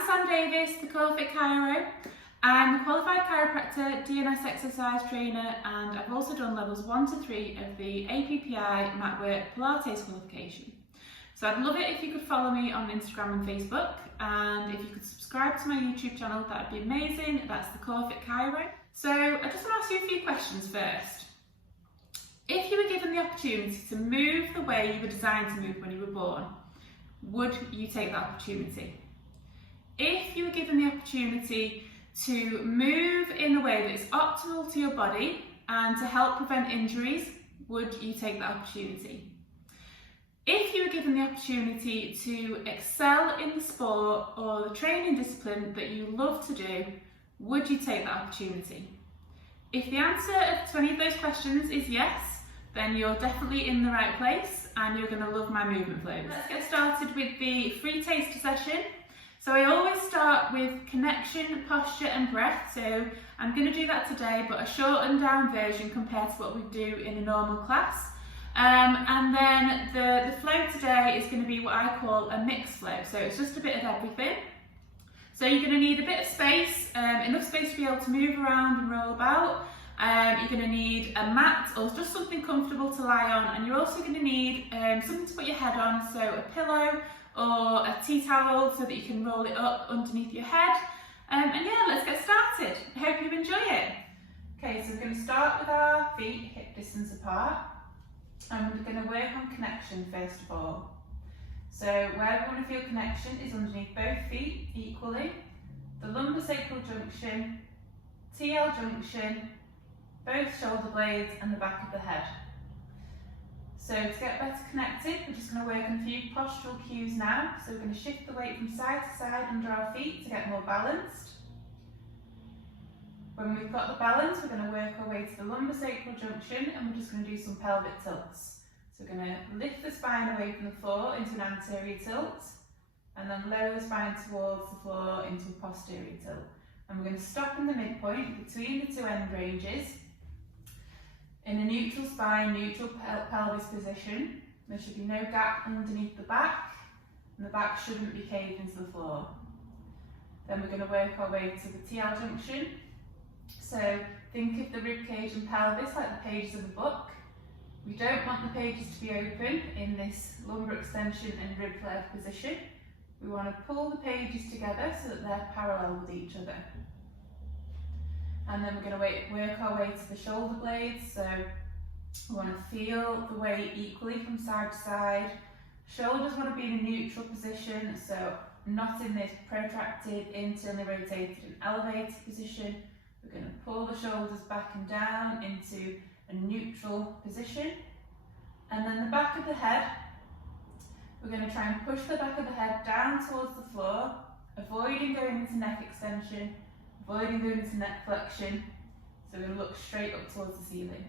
I'm Sam Davis, the CoreFit Chiro. I'm a qualified chiropractor, DNS exercise trainer, and I've also done levels 1 to 3 of the APPI Matwork Pilates qualification. So I'd love it if you could follow me on Instagram and Facebook, and if you could subscribe to my YouTube channel, that'd be amazing. That's the CoreFit Chiro. So I just want to ask you a few questions first. If you were given the opportunity to move the way you were designed to move when you were born, would you take that opportunity? If you were given the opportunity to move in a way that is optimal to your body and to help prevent injuries, would you take that opportunity? If you were given the opportunity to excel in the sport or the training discipline that you love to do, would you take that opportunity? If the answer to any of those questions is yes, then you're definitely in the right place and you're going to love my movement flows. Let's get started with the free taster session. So I always start with connection, posture and breath. So I'm going to do that today, but a shortened down version compared to what we do in a normal class. And then the flow today is going to be what I call a mixed flow. So it's just a bit of everything. So you're going to need a bit of space, enough space to be able to move around and roll about. You're going to need a mat or just something comfortable to lie on, and you're also going to need something to put your head on, so a pillow or a tea towel so that you can roll it up underneath your head. And yeah, let's get started. I hope you enjoy it. Okay, so we're going to start with our feet hip distance apart, and we're going to work on connection first of all. So where we want to feel connection is underneath both feet equally, the lumbosacral junction, TL junction, both shoulder blades and the back of the head. So to get better connected, we're just going to work on a few postural cues now. So we're going to shift the weight from side to side under our feet to get more balanced. When we've got the balance, we're going to work our way to the lumbosacral junction, and we're just going to do some pelvic tilts. So we're going to lift the spine away from the floor into an anterior tilt, and then lower the spine towards the floor into a posterior tilt. And we're going to stop in the midpoint between the two end ranges in a neutral spine, neutral pelvis position. There should be no gap underneath the back, and the back shouldn't be caved into the floor. Then we're going to work our way to the TL junction. So think of the rib cage and pelvis like the pages of a book. We don't want the pages to be open in this lumbar extension and rib flared position. We want to pull the pages together so that they're parallel with each other. And then we're going to work our way to the shoulder blades. So we want to feel the weight equally from side to side. Shoulders want to be in a neutral position, so not in this protracted, internally rotated and elevated position. We're going to pull the shoulders back and down into a neutral position. And then the back of the head, we're going to try and push the back of the head down towards the floor, avoiding going into neck extension, avoiding going into neck flexion. So we're going to look straight up towards the ceiling.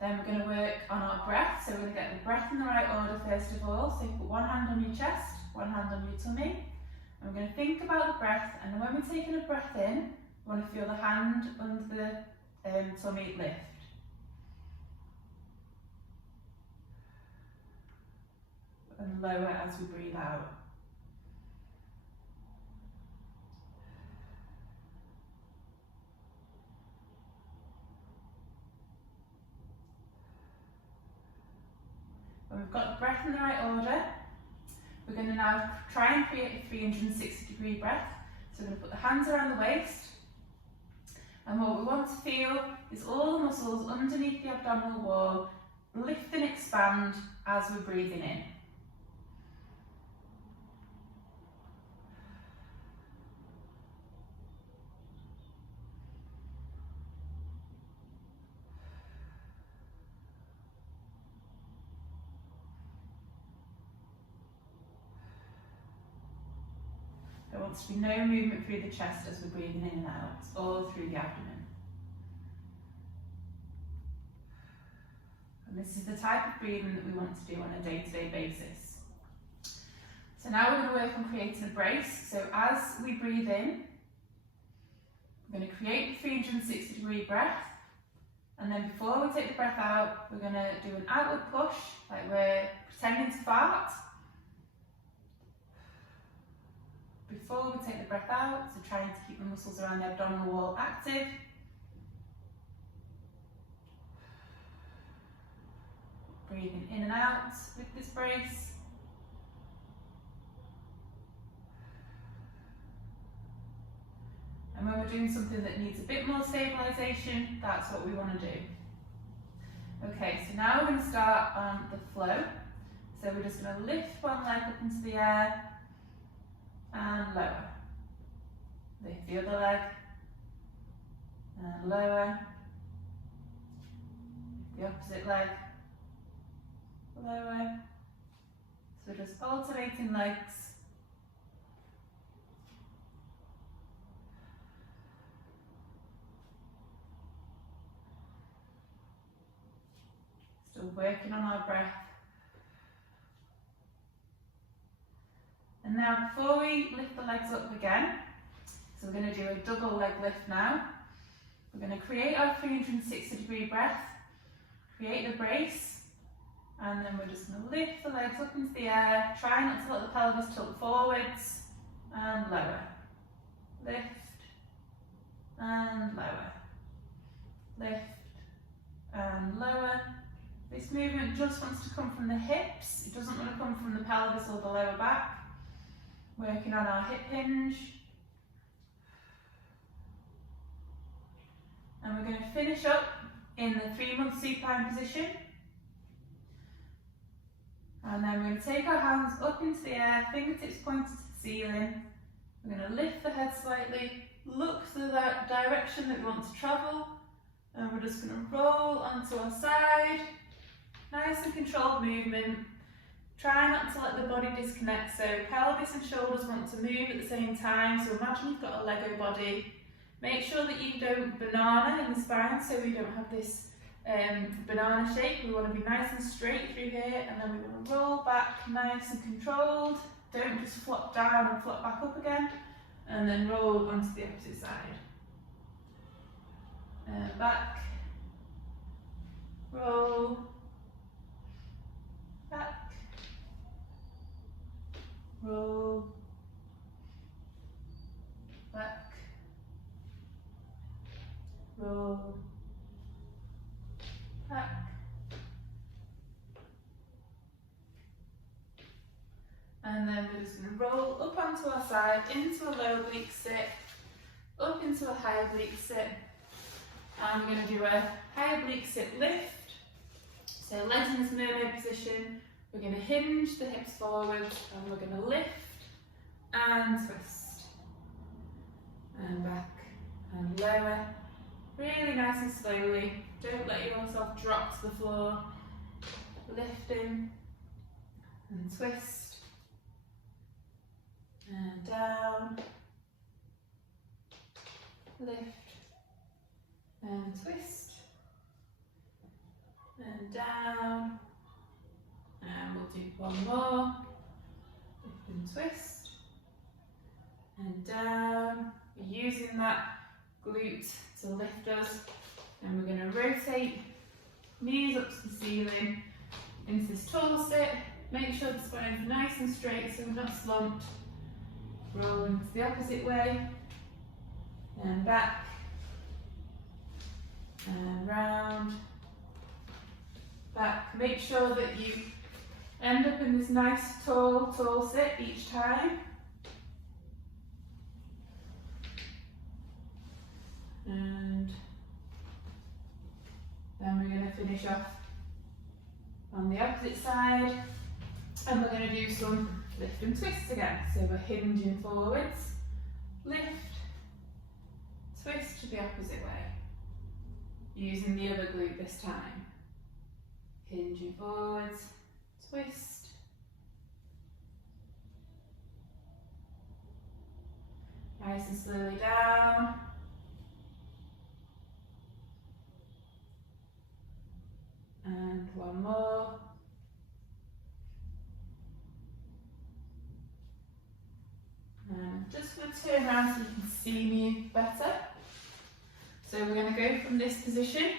Then we're going to work on our breath. So we're going to get the breath in the right order first of all. So you put one hand on your chest, one hand on your tummy. And we're going to think about the breath, and then when we're taking a breath in, we want to feel the hand under the tummy lift. And lower as we breathe out. When we've got the breath in the right order, we're going to now try and create a 360-degree breath. So we're going to put the hands around the waist, and what we want to feel is all the muscles underneath the abdominal wall lift and expand as we're breathing in. There wants to be no movement through the chest as we're breathing in and out, all through the abdomen. And this is the type of breathing that we want to do on a day-to-day basis. So now we're going to work on creating a brace. So as we breathe in, we're going to create the 360-degree breath, and then before we take the breath out, we're going to do an outward push, like we're pretending to fart. before we take the breath out, so trying to keep the muscles around the abdominal wall active. Breathing in and out with this brace. And when we're doing something that needs a bit more stabilisation, that's what we want to do. Okay, so now we're going to start on the flow. So we're just going to lift one leg up into the air and lower. Lift the other leg and lower. The opposite leg, lower. So we're just alternating legs. Still working on our breath. And now before we lift the legs up again, so we're going to do a double leg lift now. We're going to create our 360-degree breath, create the brace, and then we're just going to lift the legs up into the air, try not to let the pelvis tilt forwards, and lower. Lift, and lower. Lift, and lower. This movement just wants to come from the hips, it doesn't want to come from the pelvis or the lower back. Working on our hip hinge. And we're going to finish up in the 3-month supine position. And then we're going to take our hands up into the air, fingertips pointed to the ceiling. We're going to lift the head slightly, look to the direction that we want to travel, and we're just going to roll onto our side. Nice and controlled movement. Try not to let the body disconnect, so pelvis and shoulders want to move at the same time. So imagine you've got a Lego body. Make sure that you don't banana in the spine, so we don't have this banana shape. We want to be nice and straight through here, and then we want to roll back nice and controlled. Don't just flop down and flop back up again, and then roll onto the opposite side. Back, roll, back, roll, back, roll, back, and then we're just going to roll up onto our side, into a low oblique sit, up into a high oblique sit, and we're going to do a high oblique sit lift. So legs in this mermaid position. We're going to hinge the hips forwards, and we're going to lift and twist. And back and lower. Really nice and slowly. Don't let yourself drop to the floor. Lifting and twist. And down. Lift and twist. And down. And we'll do one more. Lift and twist. And down. We're using that glute to lift us. And we're going to rotate knees up to the ceiling into this tall sit. Make sure the spine is nice and straight so we're not slumped. Roll into the opposite way. And back. And round. Back. Make sure that you end up in this nice tall sit each time. And then we're going to finish off on the opposite side, and we're going to do some lift and twist again. So we're hinging forwards, lift, twist to the opposite way, using the other glute this time. Hinging forwards, twist, nice and slowly down. And one more. And just going to turn around so you can see me better. So we're going to go from this position.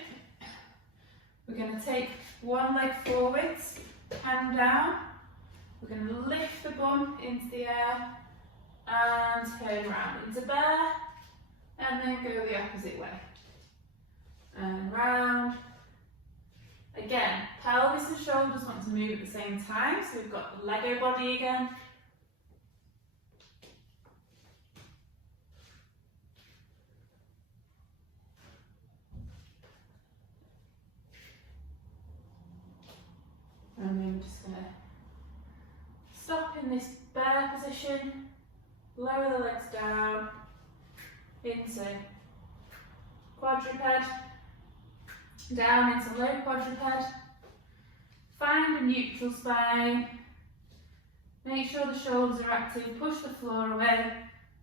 We're going to take one leg forwards, hand down. We're going to lift the bum into the air and turn around into bear, and then go the opposite way. And round. Again, pelvis and shoulders want to move at the same time, so we've got the Lego body again. And then we're just going to stop in this bear position, lower the legs down into quadruped, down into low quadruped. Find a neutral spine, make sure the shoulders are active, push the floor away,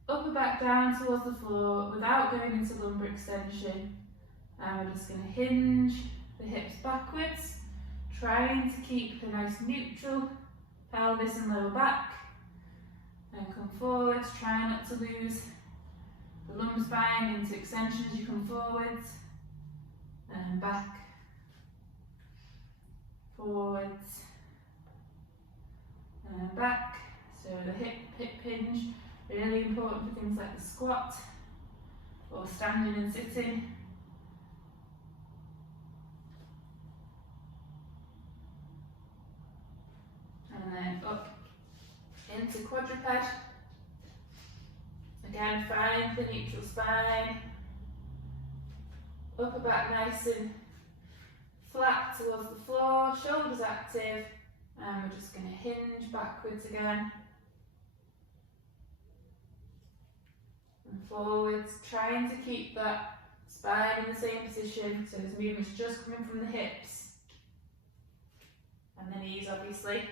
upper back down towards the floor without going into lumbar extension. And we're just going to hinge the hips backwards, trying to keep a nice neutral pelvis and lower back. And come forwards, try not to lose the lumbar spine into extension as you come forwards. And back, forwards, and back. So the hip hinge, really important for things like the squat or standing and sitting. And then up into quadruped. Again, find the neutral spine. Upper back nice and flat towards the floor, shoulders active, and we're just going to hinge backwards again. And forwards, trying to keep that spine in the same position, so this movement's just coming from the hips. And the knees obviously.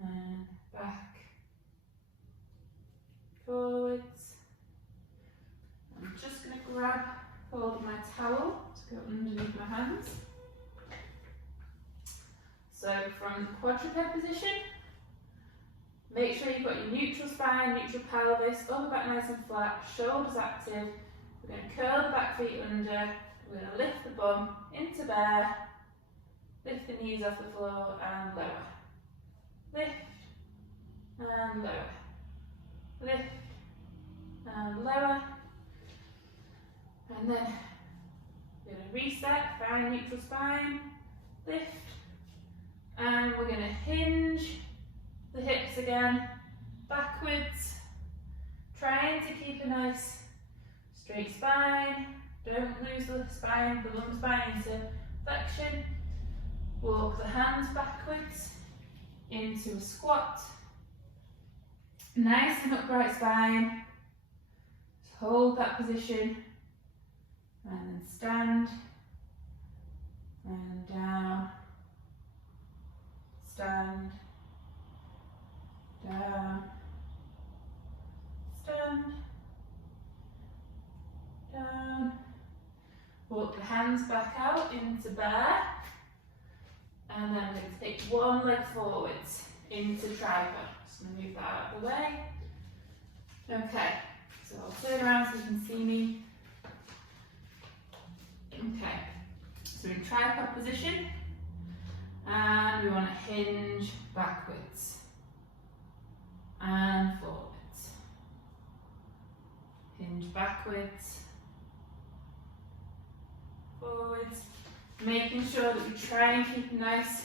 And back, forwards. I'm just going to grab hold of my towel to go underneath my hands. So from the quadruped position, make sure you've got your neutral spine, neutral pelvis, upper back nice and flat, shoulders active. We're going to curl the back feet under, we're going to lift the bum into bear, lift the knees off the floor and lower. Lift and lower. Lift and lower. And then we're going to reset, find neutral spine, lift, and we're going to hinge the hips again, backwards, trying to keep a nice straight spine, don't lose the spine, the lumbar spine into flexion, walk the hands backwards into a squat, nice and upright spine, just hold that position. And then stand, and down, stand, down, stand, down. Walk the hands back out into bear, and then we're going to take one leg forwards into tripod. Just going to move that out of the way. Okay, so I'll turn around so you can see me. Okay, so we're in tripod position, and we want to hinge backwards and forwards. Hinge backwards, forwards, making sure that we try and keep a nice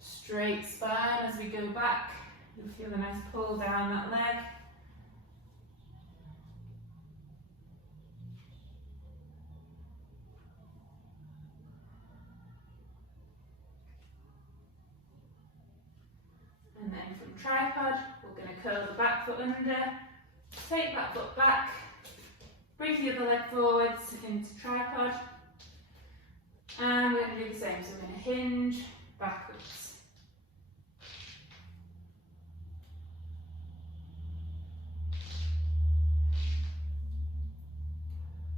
straight spine as we go back. You'll feel a nice pull down that leg. And then from tripod, we're going to curl the back foot under, take that foot back, bring the other leg forwards into tripod, and we're going to do the same. So we're going to hinge backwards.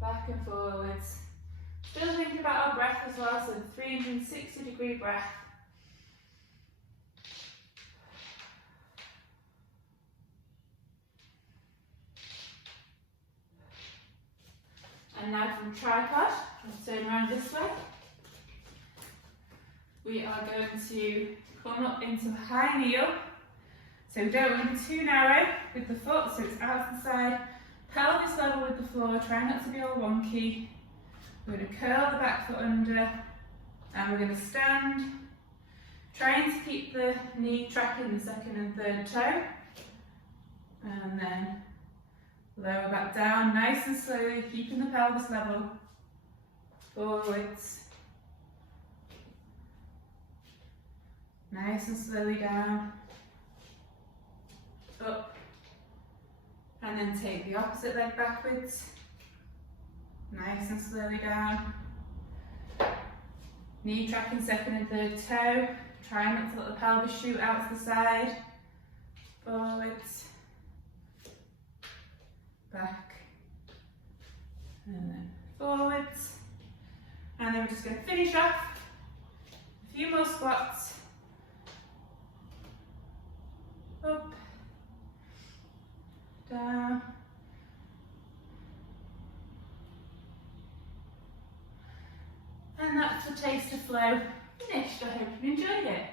Back and forwards. Still thinking about our breath as well, so 360-degree breath. And now from tripod, let's turn around this way. We are going to come up into a high kneel. So we don't want to be too narrow with the foot, so it's out to the side. Pelvis level with the floor, try not to be all wonky. We're going to curl the back foot under, and we're going to stand, trying to keep the knee tracking the second and third toe. And then lower back down, nice and slowly, keeping the pelvis level. Forwards. Nice and slowly down. Up. And then take the opposite leg backwards. Nice and slowly down. Knee tracking second and third toe. Try not to let the pelvis shoot out to the side. Forwards. Back. And then forwards. And then we're just going to finish off. A few more squats. Up. Down. And that's the taste of flow finished. I hope you enjoyed it.